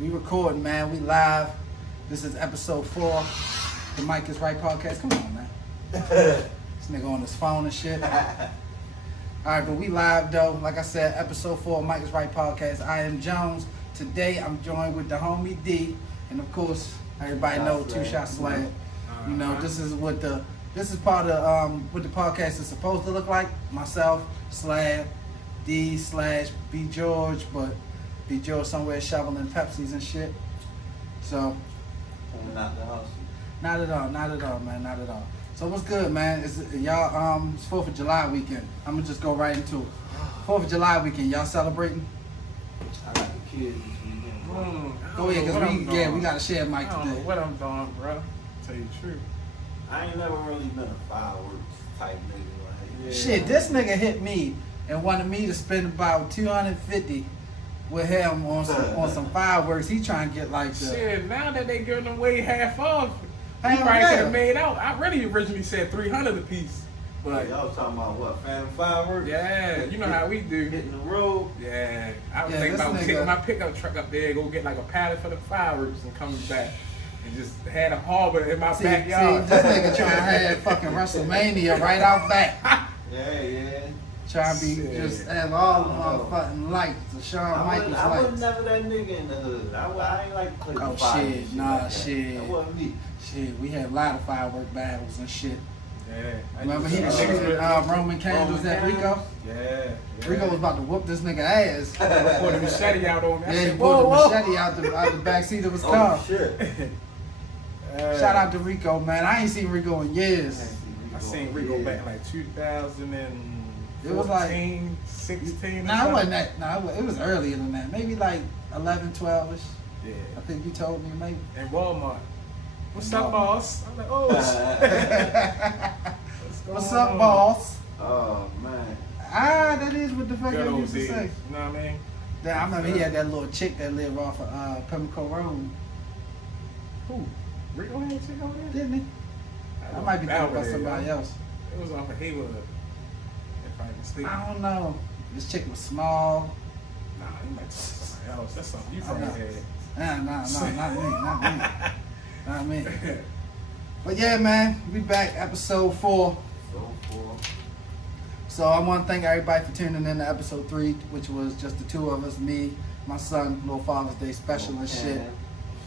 We recording, man. We live. This is episode 4. The Mic is Right podcast. Come on, man. This nigga on his phone and shit. Alright, but we live though. Like I said, episode 4, Mic is Right podcast. I am Jones. Today I'm joined with the homie D. And of course, everybody know Shot Slab. You know, this is part of what the podcast is supposed to look like. Myself, Slab, D / B George, but B George somewhere shoveling Pepsis and shit. So Not the house. not at all, man, not at all. So what's good, man? It's 4th of July weekend. I'm gonna just go right into it. 4th of July weekend, y'all celebrating? I got the kids this weekend. Go ahead, cause we gotta share a mic I don't know today. what I'm doing, bro. Tell you the truth. I ain't never really been a fireworks type nigga. Like, Shit, this nigga hit me and wanted me to spend about $250 with him on some fireworks. He trying to get like the Shit, now that they giving away half off, he Hell probably yeah. could have made out. I really originally said 300 a piece, but y'all talking about what? Phantom fireworks? yeah, you know how we do. Hitting the road. Yeah, I was Yeah, thinking this about nigga- taking my pickup truck up there, go get like a pallet for the fireworks and coming back. And just had a harbor in my see, backyard. this nigga trying to have fucking WrestleMania right out back. Yeah. Trying to be Shit. just have all the motherfucking lights, the Shawn Michaels I wasn't lights. never that nigga in the hood. I ain't like to play Oh, the fire shit, and nah, like that. shit. That wasn't me. Shit, we had a lot of firework battles and shit. Yeah, I Remember just- he was shooting Roman candles at Rico? Yeah. Rico was about to whoop this nigga ass. Pulled the machete out on me. I Yeah, he said, pulled the whoa, whoa. machete out the back seat of his car. Oh shit. Shout out to Rico, man. I ain't seen Rico in years. I seen Rico back in like 2014, It was like 16. Nah, it wasn't that. Nah, it was earlier than that. Maybe like 11, 12ish. Yeah. I think you told me maybe. In Walmart. What's Walmart. up, boss? I'm like, oh. What's up, boss? Oh man. Ah, that is what the fuck Good I old used to days. say. You know what I mean? Yeah, I remember he had that little chick that lived off of Pimlico Road, Who? Rico had a chick over there? didn't he? I might be thinking about somebody else. It was off of Haywood. If I'm mistaken. I don't know. This chick was small. Nah, you might talk to somebody else. That's something you I probably know. had. Nah, not me. But yeah, man, we back, episode 4. So cool. So I want to thank everybody for tuning in to episode 3, which was just the two of us, me, my son, little Father's Day special and shit.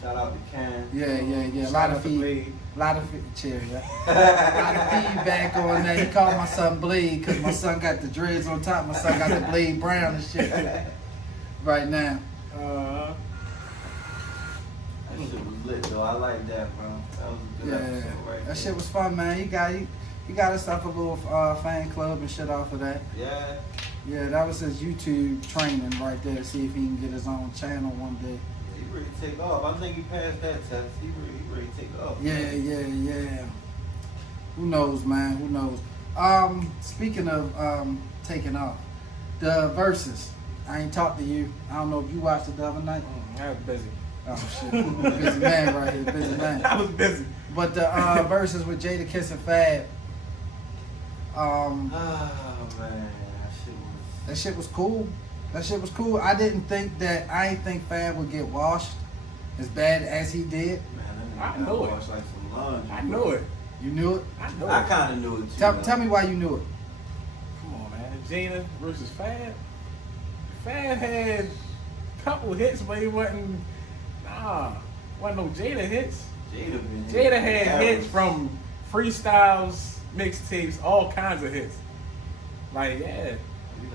Shout out to Ken. Yeah. A Shout lot out of to Blade. cheer, yeah. A lot of feedback on that. He called my son Blade because my son got the dreads on top. My son got the Blade Brown and shit right now. That shit was lit though. I like that, bro. That was a good Yeah, episode right that there. shit was fun, man. He got himself a little fan club and shit off of that. Yeah. Yeah, that was his YouTube training right there to see if he can get his own channel one day. He ready to take off. I think he passed that test. He ready to take off. Yeah. Who knows, man? Who knows? Speaking of taking off, the Verzuz. I ain't talked to you. I don't know if you watched it the other night. I was busy. Oh shit, busy man right here, busy man. I was busy. But the Verzuz with Jadakiss and Fab. Oh man, That shit was cool. I didn't think Fab would get washed as bad as he did. Man, I that know nigga it. watch like some laundry. I know it. You knew it? I know I it. kind of knew it too. Tell me why you knew it. Come on, man. Jada versus Fab. Fab had a couple hits, but he wasn't no Jada hits. Jada had hits from freestyles, mixtapes, all kinds of hits. Like, yeah.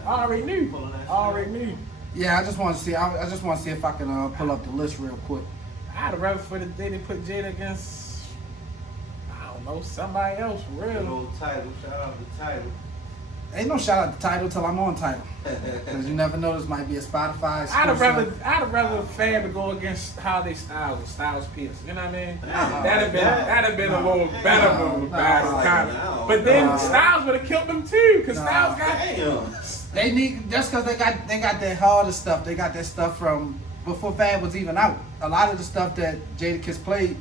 I already knew. Yeah, I just want to see. I just want to see if I can pull up the list real quick. I'd have rather for the day they put Jada against, I don't know, somebody else for Good real. old title. Shout out the title. Ain't no shout out to Title till I'm on Title, because you never know, this might be a Spotify. I'd have exclusive. rather Fab to go against how they Styles Pierce. You know what I mean? Nah, That'd have been a little better move. nah. But then Nah. Styles would have killed them too, because Nah. Styles got Damn. They need that's because they got that harder stuff. They got that stuff from before Fab was even out. A lot of the stuff that Jadakiss played,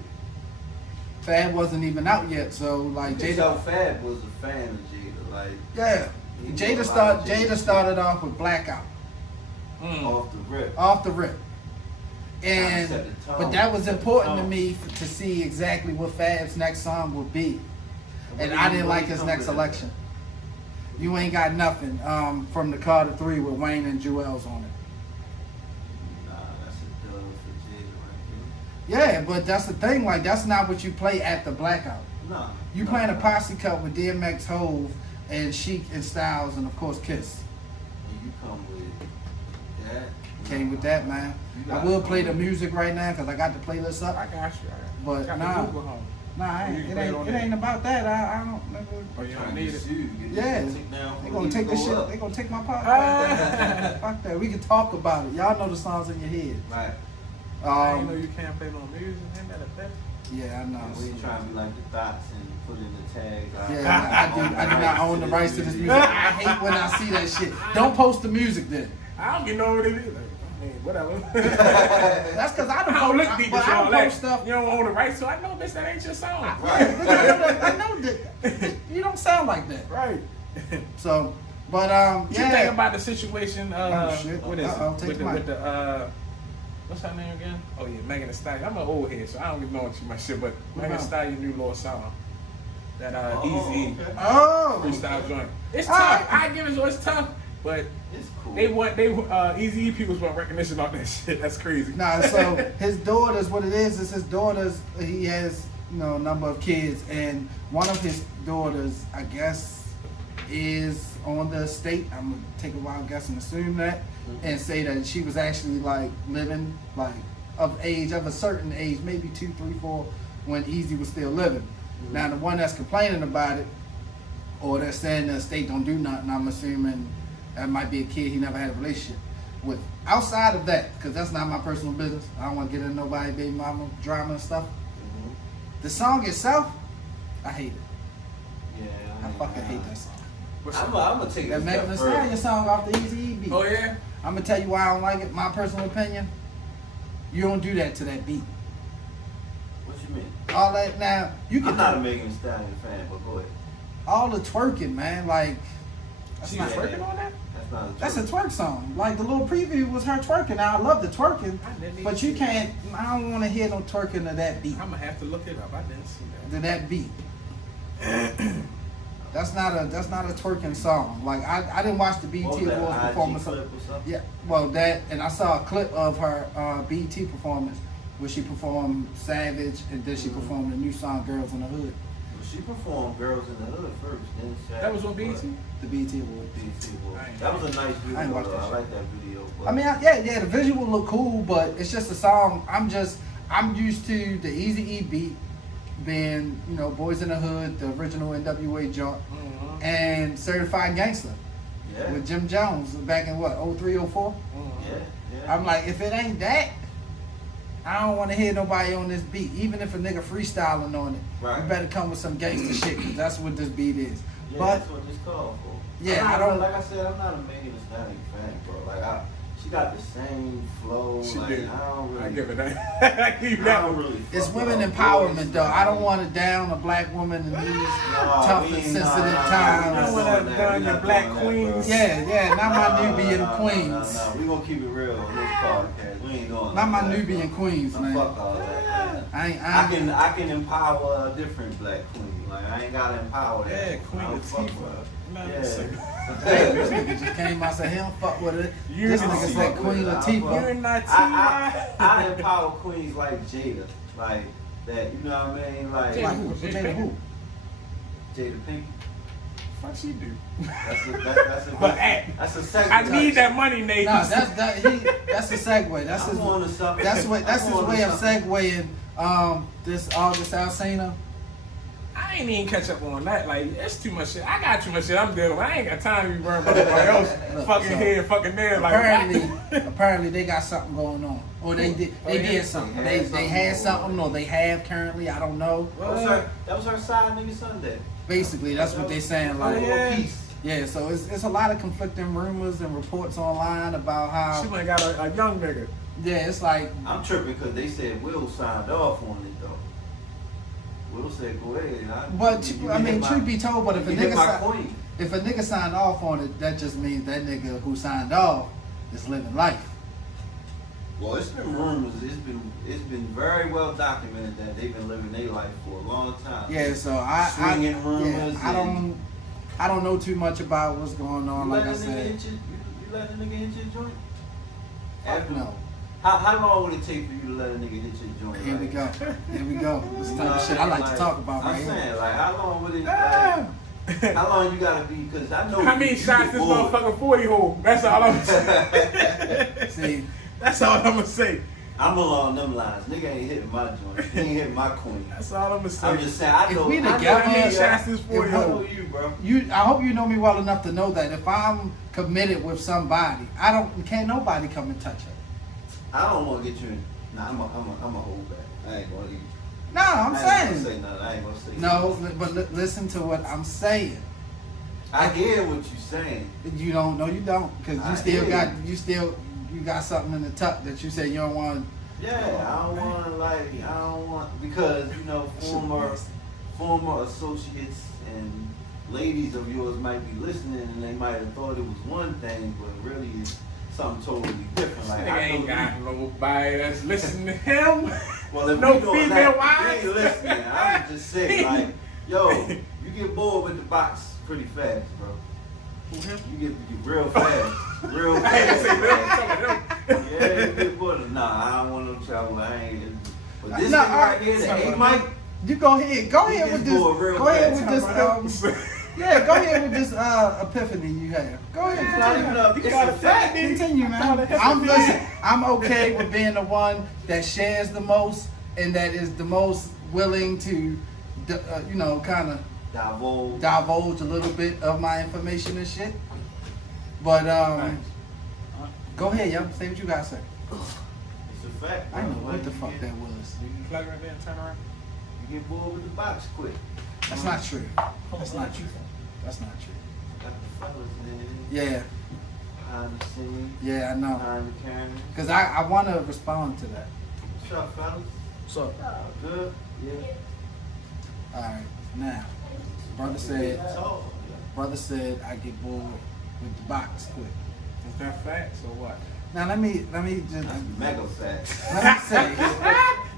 Fab wasn't even out yet. So like Jada Fab was a fan of Jada. Like yeah, he knew a Jada lot of started off with Blackout off the rip. off the rip. And Set the tone. but that was Set the important to tone. me to see exactly what Fab's next song would be, and I didn't like his next selection. You ain't got nothing from the Carter 3 with Wayne and Jewels on it. Nah, that's a dub for Jada right Yeah, but that's the thing. Like that's not what you play at the blackout. there. Nah. You playing a posse cut with DMX, Hove, and Sheik and Styles, and of course Kiss. And you come with that. Came with that, man. I will play the music right now because I got the playlist I up. got you. But got nah. the Google home. Nah, You it can play it on ain't there. about that. I don't. Never, Oh, you don't Trying to need get it. sued, get Yeah, this shit down they before gonna you take go this shit. up. They gonna take my podcast. Ah. Fuck that. We can talk about it. Y'all know the songs in your head. Right. I ain't know you can't play no music. Ain't that a thing? Yeah, I know. We ain't trying to be like the thoughts and put in the tags. Yeah, I do not own the rights to this music. I hate when I see that shit. Don't post the music then. I don't even know what it is. Like, I mean, whatever. That's because I I don't look deep but into I all don't that. post stuff. You don't own the rights, so I know, bitch, that ain't your song. I know that you don't sound like that. Right. So, but What you think yeah. about the situation? Oh, shit. What is Uh-oh, it? take With the the, mic. with the what's her name again? Oh yeah, Megan Thee Stallion. I'm an old head, so I don't even know too much shit. But Megan Thee about? Stallion new little song, that Oh, Easy okay. Oh, freestyle joint. It's Ah. tough. I give it. So it's tough, but It's cool. they Easy people want recognition on that shit. That's crazy. nah. So his daughters, what it is his daughters. He has a number of kids, and one of his daughters, I guess, is on the estate. I'm gonna take a wild guess and assume that, and say that she was actually like living like of age, of a certain age, maybe 2, 3, 4, when Easy was still living. Now the one that's complaining about it, or that's saying the estate don't do nothing, I'm assuming that might be a kid he never had a relationship with. Outside of that, because that's not my personal business. I don't want to get into nobody baby mama drama and stuff. Mhm. The song itself, I hate it. Yeah. I fucking hate that song. I'm gonna take it That a Megan step Thee further. Stallion song off the Easy E beat. Oh yeah. I'm gonna tell you why I don't like it. My personal opinion. You don't do that to that beat. What you mean? All that now you can I'm not a Megan Thee Stallion fan, but go ahead. all the twerking, man. Like that's She not. was working on that. That's not a That's a twerk. twerk song. Like the little preview was her twerking. Now I love the twerking, I didn't but even you see can't. I don't want to hear no twerking to that beat. I'm gonna have to look it up. I didn't see that. To that beat. That's not a twerking song. Like I didn't watch the BET What was that, Awards IG performance. clip or something? Yeah, well that, and I saw a clip of her BET performance where she performed Savage, and then she performed the new song Girls in the Hood. Well, she performed Girls in the Hood first, then Shaq. That was on BET. The BET Awards. BET Awards. I ain't- That was a nice I ain't video. watched that though. I shit. like that video. But I mean, yeah, the visual look cool, but it's just a song. I'm used to the Easy E beat being, Boyz in the Hood, the original NWA joint, Mhm. and Certified Gangster yeah, with Jim Jones back in what, 03, 04? yeah, yeah. I'm like, if it ain't that, I don't want to hear nobody on this beat. Even if a nigga freestyling on it, Right. you better come with some gangster shit, because that's what this beat is. Yeah, But that's what it's called for. Yeah, I'm I not- don't- Like I said, I'm not a Megan Thee Stallion fan, bro. Like she got the same flow. She like, did. I don't really. I give it that. I give I that don't one. really. it's fuck women with empowerment, Boyz. though. I don't want to down a black woman in these tough we and ain't- sensitive we times. not wanna doing that. down We your not black doing that, queens. bro. Yeah, not my Nubian queens. No. We gonna keep it real on this podcast. We ain't doing Not my that, Nubian bro. queens, No, man. Fuck all that. Man. I I can empower a different black queen. Like I ain't gotta empower that. Yeah, Queen I don't fuck Latifah. with her. Man, Yeah. listen. Hey, this nigga just came out and said he don't fuck with it. You This don't nigga fuck said with Queen it. I Latifah. You're not I empower queens like Jada, like that. You know what I mean? Like Jada Like who? Jada who? Jada Pinkett. Fuck she do. But that's a second. I need that money, Nate. Nah, that's a segue. That's I'm his. on to something. That's his I'm on way to of something. segueing this August Alsina. I ain't even catch up on that. Like, it's too much shit. I got too much shit I'm dealing with. I ain't got time to be worrying about everybody else. Look, Fucking so, here, fucking there. Like, Apparently they got something going on, or they did something. They had something, or they have currently. I don't know. That was her side nigga Sunday. Basically, that's what they saying. Oh, Like, yeah. peace. yeah. So it's a lot of conflicting rumors and reports online about how. she went and got a young nigga. Yeah, it's like. I'm tripping because they said Will signed off on it though. Will said go ahead. But You I can mean, hit my- truth be told, but if a you can hit my nigga queen. if a nigga signed off on it, that just means that nigga who signed off is living life. Well, it's been rumors. It's been very well documented that they've been living their life for a long time. Yeah, so I rumors. Yeah, I don't know too much about what's going on. Like I said, you let a nigga hit your joint? Fuck no. How long would it take for you to let a nigga hit your joint? Here we go. Here we go. This type of shit I like to talk about right here. I'm saying, like, how long would it? Like, how long you gotta be? Because I know. How many shots this motherfucking 40 hole? That's all I'm saying. See, that's all I'm gonna say. I'm along them lines. Nigga ain't hitting my joint. He ain't hitting my queen. That's all I'm gonna say. I'm just saying. I know. If we together, how many shots this 40 I hole? know you, bro. I hope you know me well enough to know that if I'm committed with somebody, can't nobody come and touch her. I don't want to get you in. Nah, I'm a hold back. I ain't gonna leave. No, I'm saying. I ain't gonna say nothing. I ain't gonna say No, nothing. but listen to what I'm saying. I hear what you're saying. You don't. No, you don't, because you got something in the tuck that you say you don't want. Yeah, I don't want because you know former associates and ladies of yours might be listening and they might have thought it was one thing, but really it's something totally different. Like Nigga I ain't got nobody that's listening to him. Well, if no we doing female that, wives. you ain't listening. I'm just saying, like, yo, you get bored with the box pretty fast, bro. You get real fast, real fast. Yeah, you get bored. Nah, I don't want no trouble. I ain't. But this thing right here, the A-Mike. You go ahead with this. Go ahead with this. Yeah, go ahead with this epiphany you have. Go ahead. It's a fact. Continue, man. I'm okay with being the one that shares the most and that is the most willing to, kind of divulge a little bit of my information and shit. But go ahead, yo. Say what you gotta say. It's a fact. I don't know what the fuck that was. You can plug right there and turn around. You get bored with the box quick. That's not true. That's not true. That's not true. Got the fellas, man. Yeah. Behind the scene. Yeah, I know. Behind the camera. Cause I want to respond to that. What's up, fellas? So, Good? Yeah. all right, now, brother said I get bored with the box quick. Is that facts or what? Now let me just That's mega facts. let me say.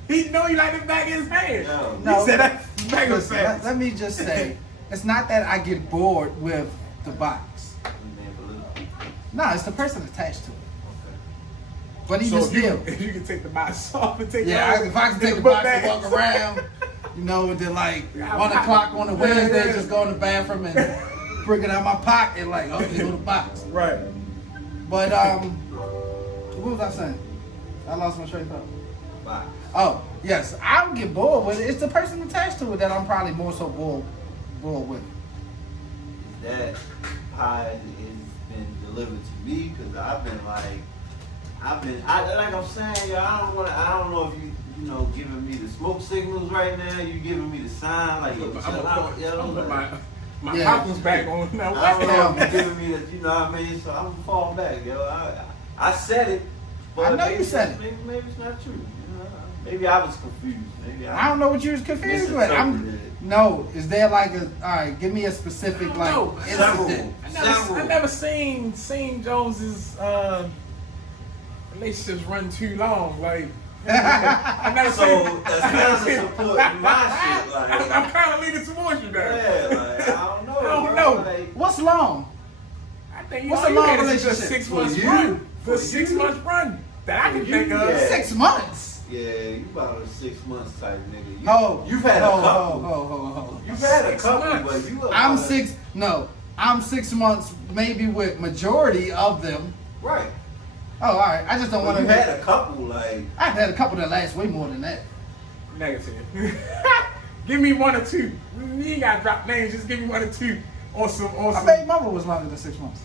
He know you like the back of his hand. No. He said that's mega Listen, facts. let me just say, it's not that I get bored with the box. No, it's the person attached to it. But even still, if you can take the box off and take if I can take the box and walk around, and then like 1 o'clock on a Wednesday, just go in the bathroom and bring it out my pocket, like, oh, here go the box. Right. But what was I saying? I lost my train of thought. Box. Oh, yes, I would get bored with it. It's the person attached to it that I'm probably more so bored with. That pie has been delivered to me because I've been like I'm saying, yo, I don't know if you giving me the smoke signals right now. You giving me the sign like, yo, chill out, yo. My pocket's back on now. I don't know if you're giving me the, you know what I mean? So I'm gonna fall back, yo. I said it, but I know you said it. Maybe it's not true. Maybe I was confused. Maybe I don't know what you was confused with. No, is there like all right, give me a specific like incident. I never seen Jones's relationships run too long. Like I never so that's kind of supporting my shit. Like I'm kind of leaning towards you now. Yeah, like I don't know. I don't know. Like, What's long? I think What's a long had relationship? Just 6 For months you? run. For For 6 you? months run that I can For think you? of. Yeah. 6 months. yeah, you about a 6 months type nigga. You've had a couple. You've had a 6 couple, months. but you. I'm 6 months, maybe with majority of them. Right. Oh, all right. I just don't want to. You had a couple, like. I've had a couple that last way more than that. Negative. Give me 1 or 2. You ain't gotta drop names. Just give me 1 or 2 on some. My baby mother was longer than 6 months.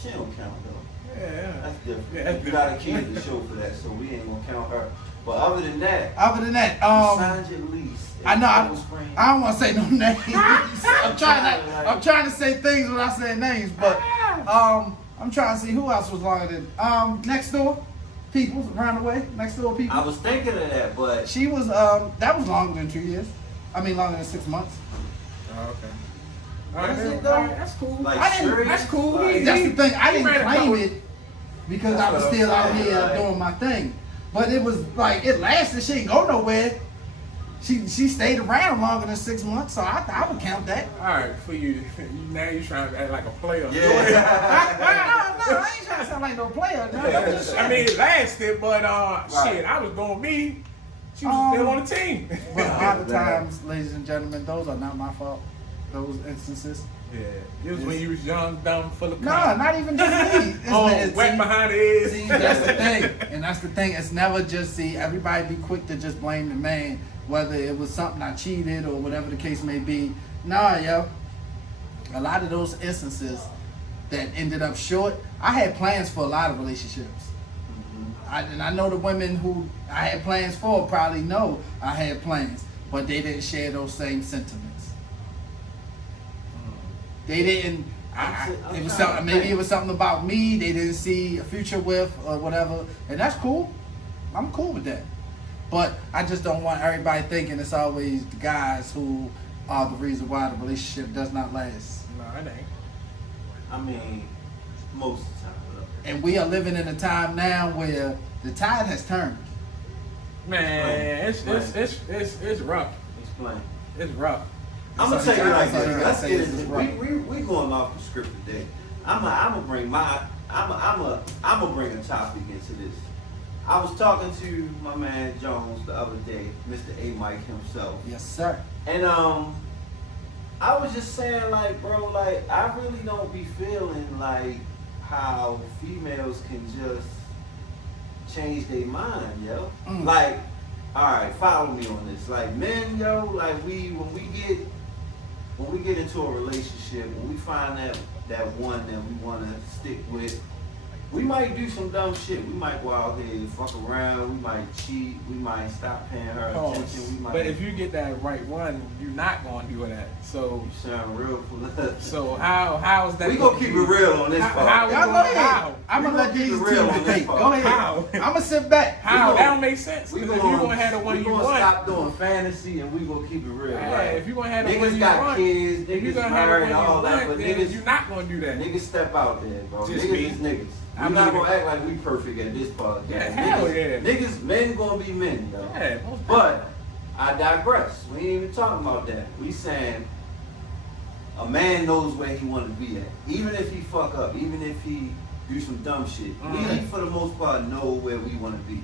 She don't count though. Yeah. That's different. Yeah, that's you got a kid to show for that, so we ain't gonna count her. But other than that, you signed your lease. I know. I don't want to say no names. I'm trying to say things without saying names, but I'm trying to see who else was longer than next door people around the way. Next door people. I was thinking of that, but She was that was longer than 2 years. I mean longer than 6 months. Oh, okay. That's it, All though? right, that's cool. Like, I didn't, serious? that's cool. Like, That's the thing. I didn't ran a claim couple- it. because I was still out here doing my thing. But it was like, it lasted. She didn't go nowhere. She stayed around longer than 6 months, so I would count that. All right, for you, now you're trying to act like a player. Yeah. No, I ain't trying to sound like no player. No, I'm just saying. I mean, it lasted, but shit, I was going me. She was still on the team. But a lot of times, ladies and gentlemen, those are not my fault. Those instances. Yeah, it was when you was young, dumb, full of No, crap. not even just me. Wet behind the ears. See, that's the thing. And that's the thing. It's never just, everybody be quick to just blame the man, whether it was something I cheated or whatever the case may be. Nah, yo. A lot of those instances that ended up short, I had plans for a lot of relationships. And I know the women who I had plans for probably know I had plans, but they didn't share those same sentiments. They didn't. It was something. Maybe it was something about me they didn't see a future with, or whatever, and that's cool. I'm cool with that. But I just don't want everybody thinking it's always the guys who are the reason why the relationship does not last. No, it ain't. I mean, most of the time. And we are living in a time now where the tide has turned. Man, it's rough. Explain. It's rough. I'm gonna tell you like this. Let's get this into right. we going off the script today. I'm gonna bring a topic into this. I was talking to my man Jones the other day, Mr. A Mike himself. Yes, sir. And I was just saying, like, bro, like, I really don't be feeling like how females can just change their mind, yo. Like, all right, follow me on this. Like, men, yo, like, when we get into a relationship, when we find that one that we want to stick with, we might do some dumb shit. We might go out here and fuck around. We might cheat. We might stop paying her attention. We might. But if you get that right one, you're not going to do that. So you sound real foolish. So how is that? We gonna keep it real on this part. How? I'm gonna let these two debate. Go ahead. How? I'm gonna sit back. How? That don't make sense. We If you gonna have the one you want, we gonna stop doing fantasy and we gonna keep it real. Yeah, right? if you gonna have the niggas one you got want, kids, if you niggas gonna have the married, one you all that, want, but then niggas, you're not gonna do that. niggas step out there, bro. Just Niggas me. is niggas. I'm We're not not gonna act like we perfect at this podcast. Yeah, hell yeah. Niggas, men gonna be men, though. Yeah, But I digress. We ain't even talking about that. We saying a man knows where he want to be at. Even if he fuck up, even if he do some dumb shit, we for the most part know where we want to be.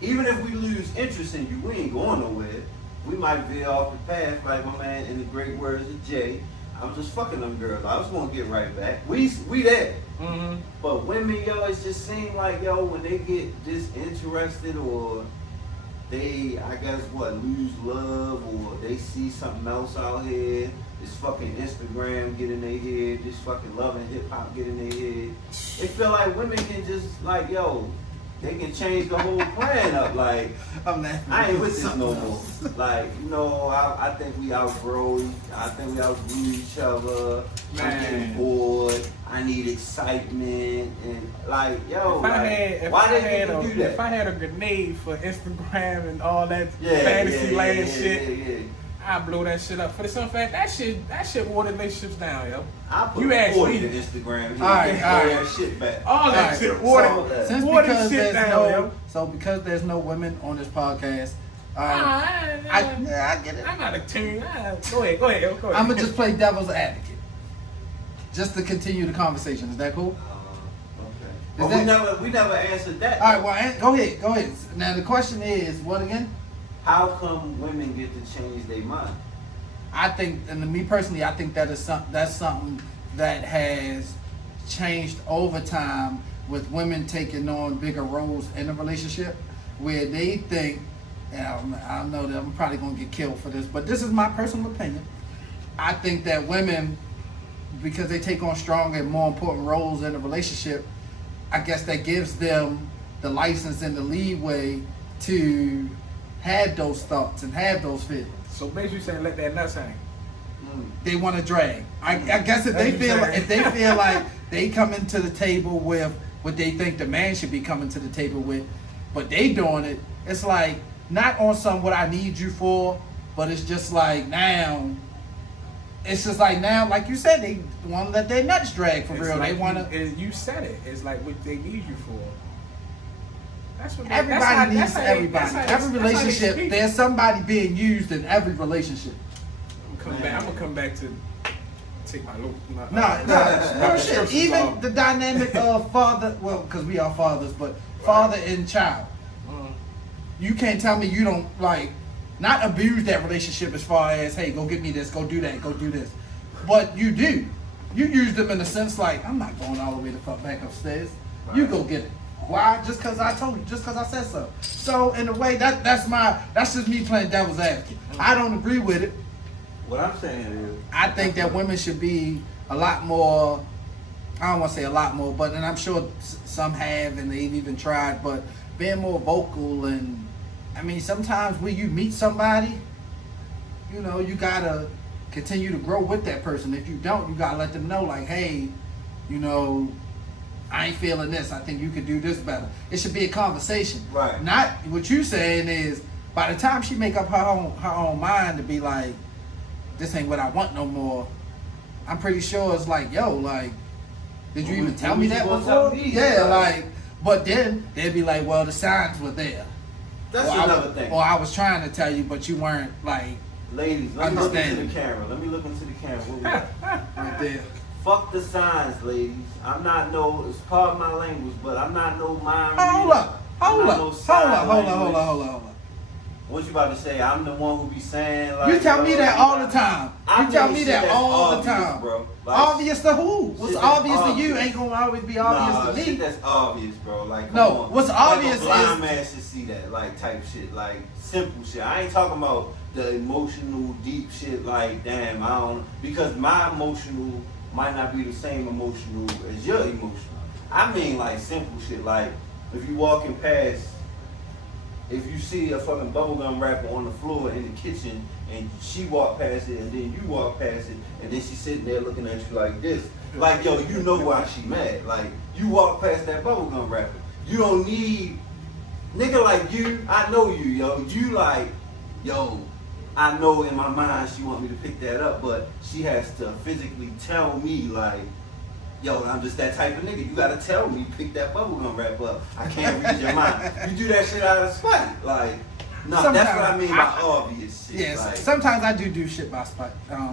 Even if we lose interest in you, we ain't going nowhere. We might veer off the path, like my man in the great words of Jay. I was just fucking them girls. I was gonna get right back. We there. But women, yo, it just seem like, yo, when they get disinterested or they, I guess, lose love or they see something else out here, this fucking Instagram get in their head, this fucking love and hip hop get in their head. It feel like women can just, like, yo, they can change the whole plan up. Like, I ain't with this no more. Like, you know, I think we outgrew each other. I'm getting bored. I need excitement. And, like, yo, why they even do that? If I had a grenade for Instagram and all that fantasy land shit, I blow that shit up. For the simple fact, that shit watered relationships down, yo. I put You asked 40 me. to Instagram. All right. That shit back. All that shit watered. Since water because shit there's down, because there's no women on this podcast, I get it. I'm not a team. Go ahead. I'm gonna just play devil's advocate, just to continue the conversation. Is that cool? Okay. But we never answered that. All right. Well, go ahead. Now the question is, what again? How come women get to change their mind? I think, and to me personally, I think that's something that has changed over time with women taking on bigger roles in a relationship, where they think, and I know that I'm probably gonna get killed for this, but this is my personal opinion. I think that women, because they take on stronger and more important roles in a relationship, I guess that gives them the license and the leeway to have those thoughts and have those feelings. So basically saying let that nuts hang. They want to drag. I guess if they feel like they come into the table with what they think the man should be coming to the table with, but they doing it, it's like not on some what I need you for, but it's just like now it's just like now, like you said, they want to let their nuts drag for real. Like they want to. You said it. It's like what they need you for. That's what Everybody needs everybody. Every relationship, there's somebody being used in every relationship. I'm gonna come back to take my look. No shit. Even the dynamic of father, well, because we are fathers, but father and child. You can't tell me you don't not abuse that relationship as far as, hey, go get me this, go do that, go do this. But you do. You use them in a sense like, I'm not going all the way the fuck back upstairs. Right. You go get it. Why? Just because I told you, just because I said so. So in a way, that's just me playing devil's advocate. I don't agree with it. What I'm saying is, I think that women should be a lot more, I don't want to say a lot more, but, and I'm sure some have and they've even tried, but being more vocal. And I mean, sometimes when you meet somebody, you know, you gotta continue to grow with that person. If you don't, you gotta let them know, like, hey, you know, I ain't feeling this. I think you could do this better. It should be a conversation. Right. Not what you saying is, by the time she make up her own mind to be like, this ain't what I want no more, I'm pretty sure it's like, yo, like, did you even tell me that before? Yeah, like, but then they'd be like, well, the signs were there. That's another thing. Or I was trying to tell you, but you weren't like. Ladies, let me look into the camera. Let me look into the camera. What we got? Right there. Fuck the signs, ladies. I'm not it's part of my language, but I'm not no mind. Hold up. Hold up. What you about to say? I'm the one who be saying like. You tell me that all the time. You tell me that all the time, bro. Like, obvious to who? What's obvious to you ain't gonna always be obvious to me. Shit that's obvious, bro. Like, no, what's obvious is blind man should see that, like, type shit, like simple shit. I ain't talking about the emotional, deep shit. Like, damn, I don't, because my emotional might not be the same emotional as your emotional. I mean, like, simple shit. Like, if you walking past. If you see a fucking bubblegum wrapper on the floor in the kitchen and she walk past it and then you walk past it and then she's sitting there looking at you like this, like, yo, you know why she mad. Like, you walk past that bubblegum wrapper. You don't need, nigga like you, I know you, yo. You like, yo, I know in my mind she want me to pick that up, but she has to physically tell me like, yo, I'm just that type of nigga. You gotta tell me, pick that bubblegum wrap up. I can't read your mind. You do that shit out of spite. Like, no, sometimes, that's what I mean by obvious shit. Yes, like, sometimes I do shit by spite,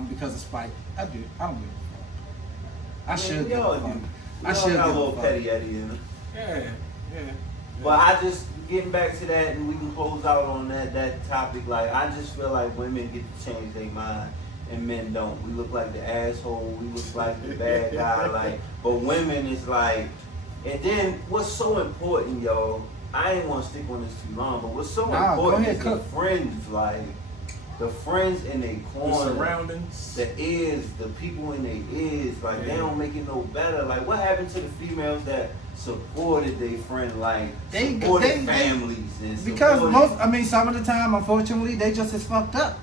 because of spite. I do. I don't give a fuck. I should. We all do. I should have a little petty at the end. Yeah. But I just, getting back to that, and we can close out on that topic, like, I just feel like women get to change their mind. And men don't. We look like the asshole. We look like the bad guy. Like, but women is like, and then what's so important, yo? I ain't want to stick on this too long, but what's so important is the friends, like the friends in their corner, the surroundings, the ears, the people in their ears. Like, they don't make it no better. Like, what happened to the females that supported their friend, like supported families? And because some of the time, unfortunately, they just as fucked up.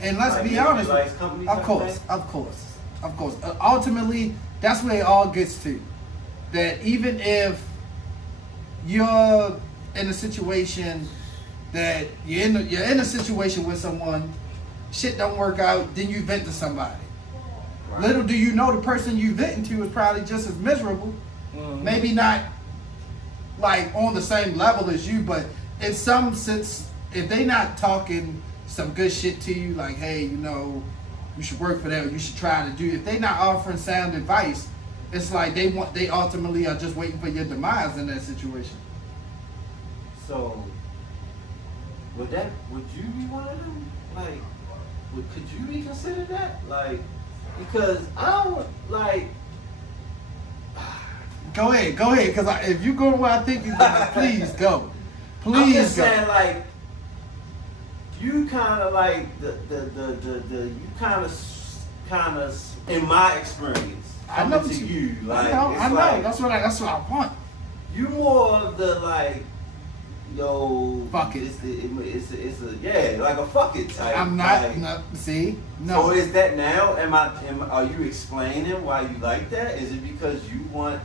And let's be honest, of course. Ultimately, that's where it all gets to. That even if you're in a situation that you're in a situation with someone, shit don't work out, then you vent to somebody. Right. Little do you know the person you venting to is probably just as miserable. Mm-hmm. Maybe not like on the same level as you, but in some sense, if they not talking some good shit to you, like, hey, you know, you should work for that, or you should try to do. If they not offering sound advice, it's like they ultimately are just waiting for your demise in that situation. So, would you be one of them? Like, could you be considered that? Like, because I don't like. Go ahead, because if you go where I think you're going, please go. Please I'm just go. saying, like, you kind of like you kind of in my experience. I know to you, like, I know. Like, that's what I want. You more of the like, yo, fuck it. It's a like a fuck it type. I'm not. Like, no. So is that now? Are you explaining why you like that? Is it because you want?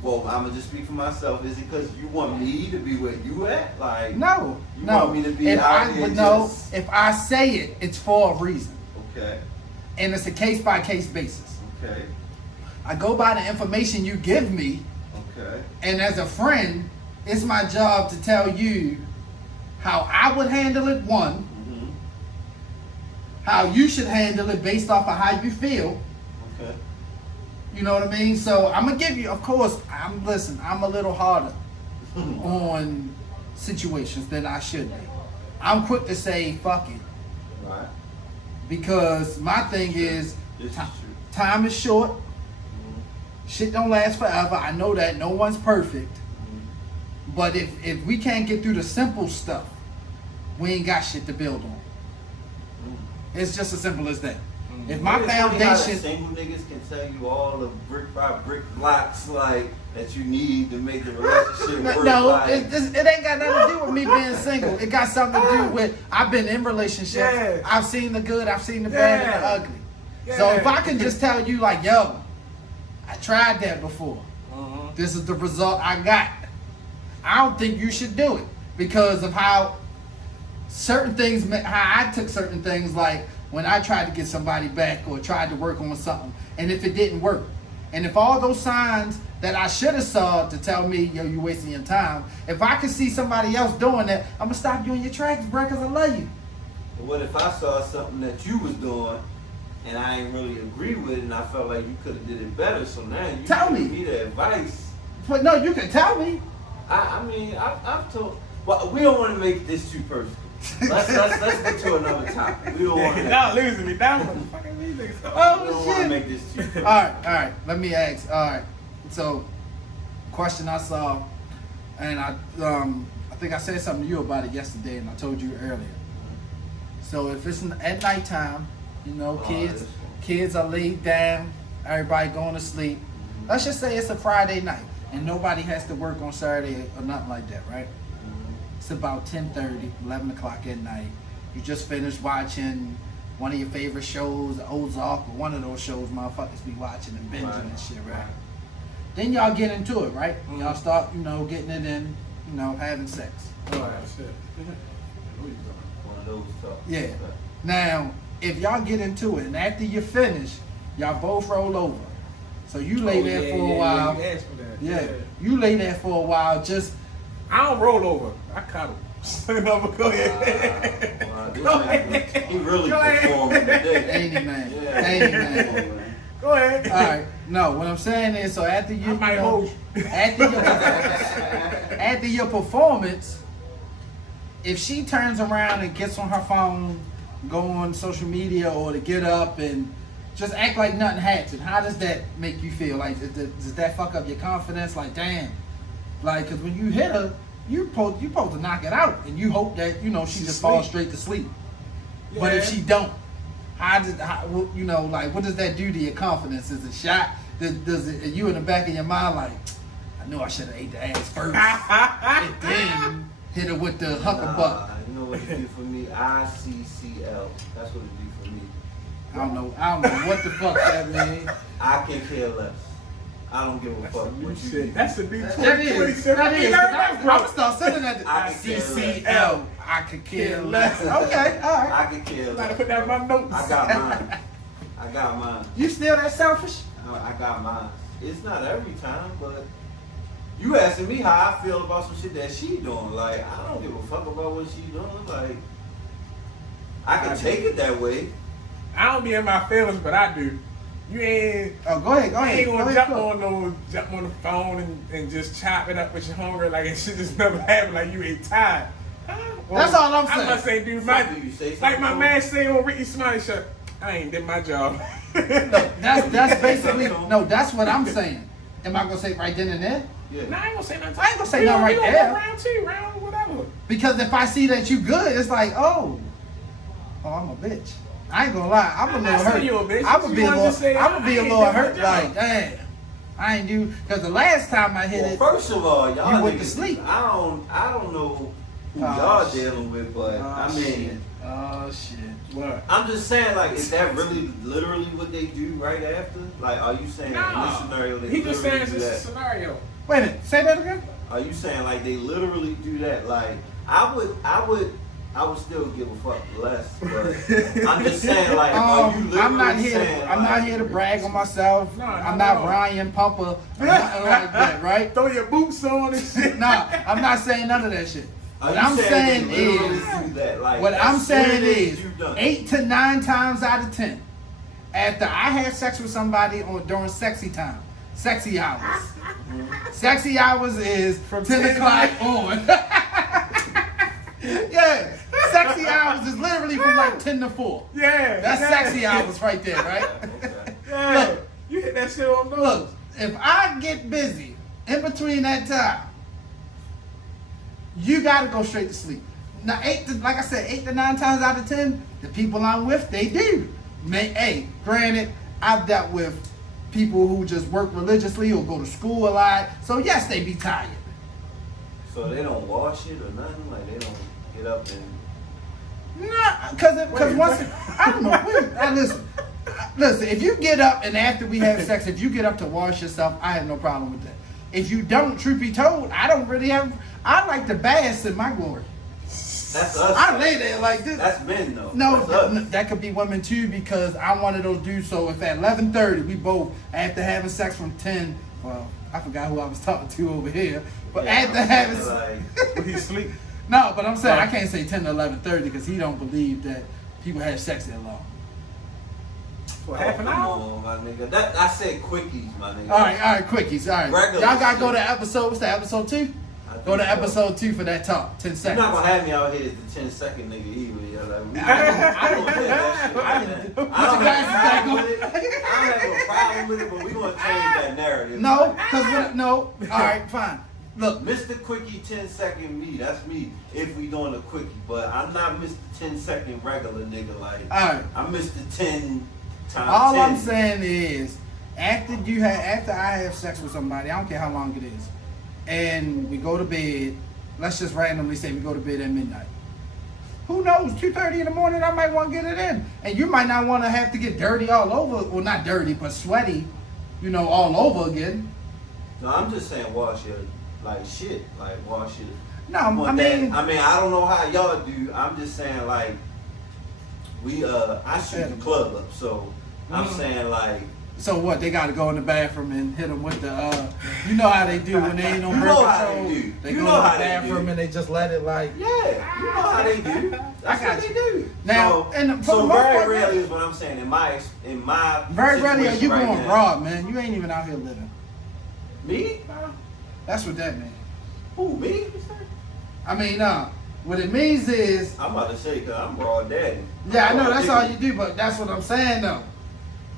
Well, I'm gonna just speak for myself. Is it because you want me to be where you at? Like, no, you want me to be if I say it, it's for a reason. Okay. and it's a case-by-case basis. Okay. I go by the information you give me, Okay. and as a friend, it's my job to tell you how I would handle it, one, how you should handle it based off of how you feel. Okay. You know what I mean? So I'm gonna give you, of course, I'm a little harder on situations than I should be. I'm quick to say fuck it. Right. Because my thing is, This is true. time is short. Shit don't last forever. I know that. No one's perfect. But if we can't get through the simple stuff, we ain't got shit to build on. It's just as simple as that. If my foundation, single niggas can tell you all the brick by brick blocks like that you need to make the relationship work. no, like, it ain't got nothing to do with me being single. It got something to do with I've been in relationships. Yeah. I've seen the good. I've seen the bad and the ugly. Yeah. So if I can just tell you like, yo, I tried that before. This is the result I got. I don't think you should do it because of how certain things, how I took certain things, like when I tried to get somebody back or tried to work on something, and if it didn't work, and if all those signs that I should have saw to tell me, yo, you wasting your time, if I could see somebody else doing that, I'm gonna stop you in your tracks, bro, because I love you. But what if I saw something that you was doing and I ain't really agree with it and I felt like you could have did it better, so now you Tell give me. me the advice. But no, you can tell me. I mean, I've told, well, we don't want to make this too personal. Let's get to another topic. We don't want to. Y'all losing me down. Fucking these niggas. We Oh don't want to shit. make this too. All right. Let me ask. All right. So, question I saw, and I think I said something to you about it yesterday, and I told you earlier. So if it's at nighttime, you know, kids are laid down, everybody going to sleep. Let's just say it's a Friday night, and nobody has to work on Saturday or nothing like that, right? It's about 10:30, 11 o'clock at night. You just finished watching one of your favorite shows, Ozark, or one of those shows motherfuckers be watching and binging and shit, right? Then y'all get into it, right? Y'all start, getting it in, having sex. Oh, shit. One of those talks. Yeah. Now, if y'all get into it, and after you finish, y'all both roll over. So you lay there for a while. You asked me that. Yeah. You lay there for a while, just... I don't roll over. I cuddle. No, but go ahead. Wow, Go ahead. he really Go ahead. performing today. Ain't he, man? Yeah. Ain't he, man? Go ahead. All right. No, what I'm saying is, so after you, I might hold you. after your performance, if she turns around and gets on her phone, go on social media, or to get up and just act like nothing happened, how does that make you feel? Like, does that fuck up your confidence? Like, damn. Like, because when you hit her, you supposed to knock it out, and you hope that she just falls straight to sleep. Yeah. But if she don't, what does that do to your confidence? Is it shot? Does it, you in the back of your mind like, I knew I should have ate the ass first, and then hit her with the huckabuck? You know what it do for me? ICCL. That's what it do for me. I don't know what the fuck that means. I can care less. I don't give a fuck what you do. That's a new That is. I'm gonna start sending that to I can care ICCL. I could care less. Okay, all right. I can care Gotta less. put that in my notes. I got mine. You still that selfish? I got mine. It's not every time, but you asking me how I feel about some shit that she doing. Like, I don't give a fuck about what she doing. Like, I can take it that way. I don't be in my feelings, but I do. You ain't. Oh, go ahead. You ain't gonna jump on the phone and just chop it up with your hunger like it should just never happen. Like you ain't tired. Well, That's all I'm saying. I must say, dude, my So do you say like my something? man say on Ricky Smiley shirt. I ain't did my job. That's basically that's what I'm saying. Am I gonna say right then and there? Yeah. Nah, I ain't gonna say nothing. I ain't gonna say nothing right we there. Go round two, round whatever. Because if I see that you good, it's like, oh, I'm a bitch. I ain't gonna lie, I'm a I'm little not hurt. saying you a bitch. I'm gonna You be a wanna little, just say, I'm gonna be a I ain't little did my hurt. job. Like, damn, I ain't do. Because the last time I hit Well, it, first of all, y'all you went niggas, to sleep. I don't know who Oh, y'all shit. dealing with, but I mean, oh shit. What? I'm just saying, like, is that really literally what they do right after? Like, are you saying in this Nah. scenario they He just literally saying do it's a that? scenario. Wait a minute, say that again. Are you saying like they literally do that? Like, I would I would still give a fuck less. But I'm just saying, like, are you literally I'm not saying, here to brag on myself. No, I'm not no. Ryan Pumper or nothing like that, right? Throw your boots on and shit. Nah, I'm not saying none of that shit. Are What you I'm saying that you literally is, do that? Like, what I'm as saying soon as is, you've done it. 8 to 9 times out of 10, after I have sex with somebody during sexy time, sexy hours. Sexy hours is from 10 o'clock on. Yeah, sexy hours is literally from like 10 to 4. Yeah. That's sexy hours right there, right? Okay. Yeah. Look. You hit that shit on those. Look, if I get busy in between that time, you gotta go straight to sleep. Now, like I said, 8 to 9 times out of 10, the people I'm with, they do. Hey, granted, I've dealt with people who just work religiously or go to school a lot, so yes, they be tired. So they don't wash it or nothing? Like, they don't get up and... Nah, cause once I don't know. Now listen. If you get up and after we have sex, if you get up to wash yourself, I have no problem with that. If you don't, truth be told, I don't really have. I like to bask in my glory. That's us. I lay there like this. That's men, though. No, That's us. that could be women too, because I'm one of those dudes. So if at 11:30 we both after having sex from 10, well, I forgot who I was talking to over here, but Yeah, after I'm having saying, like, He sleep. no, but I'm saying I can't say 10 to 11:30 because he don't believe that people have sex that long. For half an come hour. on, my nigga. I said quickies, my nigga. All right, quickies. All right, Regular y'all gotta shit. go to episode. What's that? Episode 2. Go to episode 2 for that talk. 10 You're seconds. not gonna have me out here as the 10-second nigga either. Yo. Like, we I don't do that shit. I didn't do- I don't Put your have a glasses problem with it. I don't have a problem with it, but we gonna change that narrative. No, cause no. All right, fine. Look, Mr. Quickie 10-second me, that's me if we doing a quickie. But I'm not Mr. 10-second regular nigga. Like, all right. I'm Mr. 10 times All 10. I'm saying is, after I have sex with somebody, I don't care how long it is, and we go to bed. Let's just randomly say we go to bed at midnight. Who knows? 2:30 in the morning, I might want to get it in, and you might not want to have to get dirty all over. Well, not dirty, but sweaty, all over again. No, I'm just saying wash your like shit, like wash it. No, You want I mean, that. I don't know how y'all do. I'm just saying like we I shoot the club up, so I'm saying like so what? They got to go in the bathroom and hit them with the, you know how they do when they ain't on You birth know how control. they do. They You go know in the how they bathroom do. and they just let it like. yeah, you know how they do. That's got what they you. do. Now, so, and for the so most very part, rarely is what I'm saying. In my Very rarely are you situation right going now. broad, man. You ain't even out here living. Me? That's what that means. Who, me? I mean, what it means is, I'm about to say, cause I'm raw daddy. yeah, I know Raw that's all nigga. you do, but that's what I'm saying though.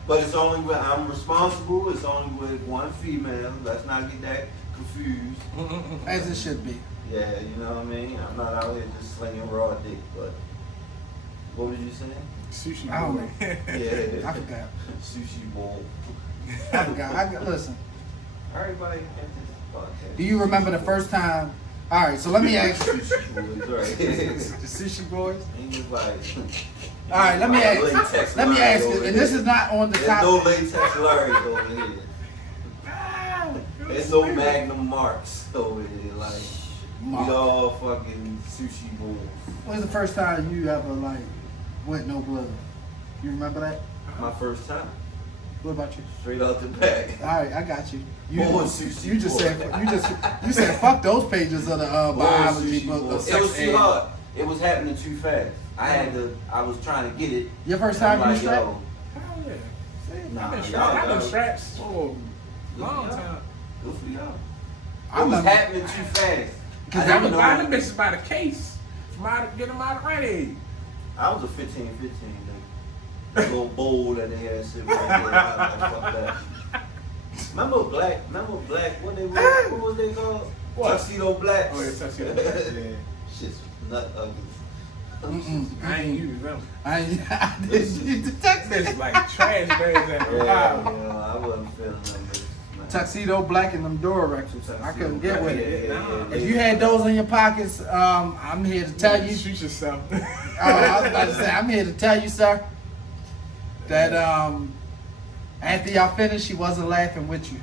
But it's only when I'm responsible. It's only with one female. Let's not get that confused. As it should be. Yeah, you know what I mean? I'm not out here just slinging raw dick, but what was you saying? Sushi. I don't boy. know. Yeah. I forgot. Sushi bowl. I forgot. Listen, Everybody has this podcast. do you remember the first time? All right, so let me ask you. Sushi boys, right? The Sushi Boys. Ain't nobody. All right, let me Latex ask. Let me Larry ask you, over and here. this is not on the There's top. no latex Larry over here. There's no Magnum Marks over here. Like, Mark. we all fucking sushi bowls. When was the first time you ever went no glove? You remember that? My first time. What about you? Straight out the bag. All right, I got you. You, Boy, Sushi you just boy. said you said fuck those pages of the biology Sushi book boy. of It was sex too ed. hard. It was happening too fast. I was trying to get it. Your first and I'm time you like, strapped? yo, Hell yeah. See, Nah, I've been y'all strapped. I've been got it. strapped for a long Yeah. time. good for y'all. I It was remember- happening too fast. Cause I I didn't was know- buying them bitches by the case. Get them out of ready. I was a 15, nigga. A little bowl that they had sitting right there. I was like, fuck that. Remember black, what was they called? What? Tuxedo Blacks. Oh, yeah, Tuxedo Blacks, yeah. Shit's nut ugly. Mm-mm. I ain't used them. I didn't use the text. Bitch like trash bags at the Yeah, wow. I wasn't feeling them bitches, man. Tuxedo black and them Durexes. I couldn't get with it. Yeah. If you had those in your pockets, I'm here to tell you. Shoot yourself. I was about to say, I'm here to tell you, sir, that after y'all finished, she wasn't laughing with you.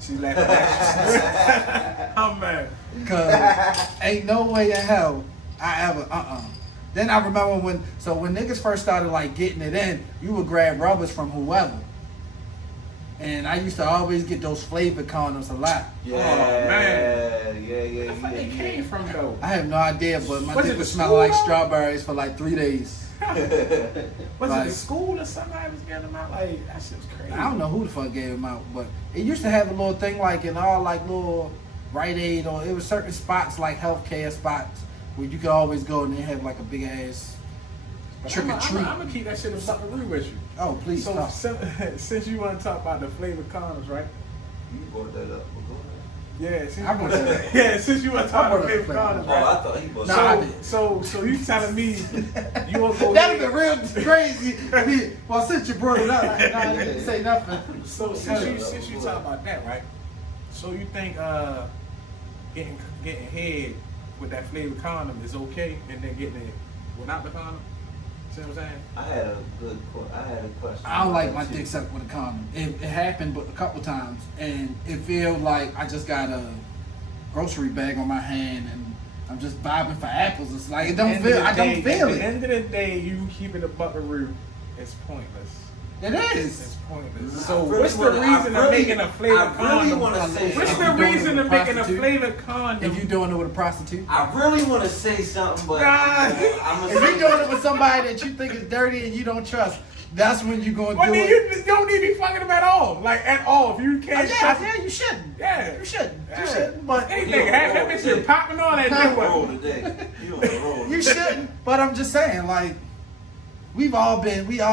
She laughing at you. I'm mad. Cause ain't no way in hell I ever, Then I remember when niggas first started like getting it in, you would grab rubbers from whoever. And I used to always get those flavored condoms a lot. Yeah, man. yeah. Where they came from though? I have no idea, but my Was dick it would the smell school, like though? strawberries for like 3 days. Was it Like- the school or somebody was getting them out? Like that shit was crazy. I don't know who the fuck gave them out, but it used to have a little thing like in all like little Rite Aid, or it was certain spots like healthcare spots where you could always go and they have like a big ass trick or treat. I'm gonna keep that shit in something real with you. Oh, please So stop. since you want to talk about the flavored condoms, right? You brought that up. Well, go Yeah, since I brought that. yeah, since you want to I talk brought about up the flavored condoms, ahead. Oh, I right? thought he was. Nah, I did. So you telling me you want to go That'd ahead? be real crazy. Well, since you brought it up, I didn't say nothing. So since you talk about that, right? So you think getting head with that flavored condom is okay, and then getting it without the condom? See what I'm saying? I had a question. I don't like my dick sucked with a condom. It happened but a couple times, and it feel like I just got a grocery bag on my hand and I'm just bobbing for apples. It's like it don't feel. I don't feel At the it. end of the day, you keeping a buckaroo, it's pointless. It is. It's pointless. I So really what's the wanna- I reason of really- making a flavored I really condom? wanna say What's something. the If you're doing reason it of with a making a prostitute, flavored condom? If you doing it with a prostitute, I really want to say something, but Nah. I'm if you doing it with somebody that you think is dirty and you don't trust, that's when you gonna Well, do then it. you don't need to be fucking them at all. Like at all. If you can't trust Yeah, you shouldn't. Yeah. You shouldn't. Yeah. You shouldn't. But anything have that bitch you popping all that You new roll one. today. You on the roll. you shouldn't. But I'm just saying, like, we all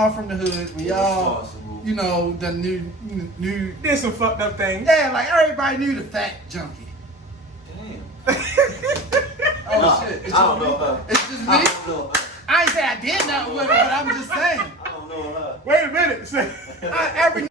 from the hood. We Yeah, all, possible. you know, the new. Did some fucked up things. Yeah, like everybody knew the fat junkie. Damn. Oh Nah, shit! It's I don't just me. know her. It's just I me. don't know her. I ain't say I did nothing with her, but I'm just saying. I don't know her. Wait a minute. Every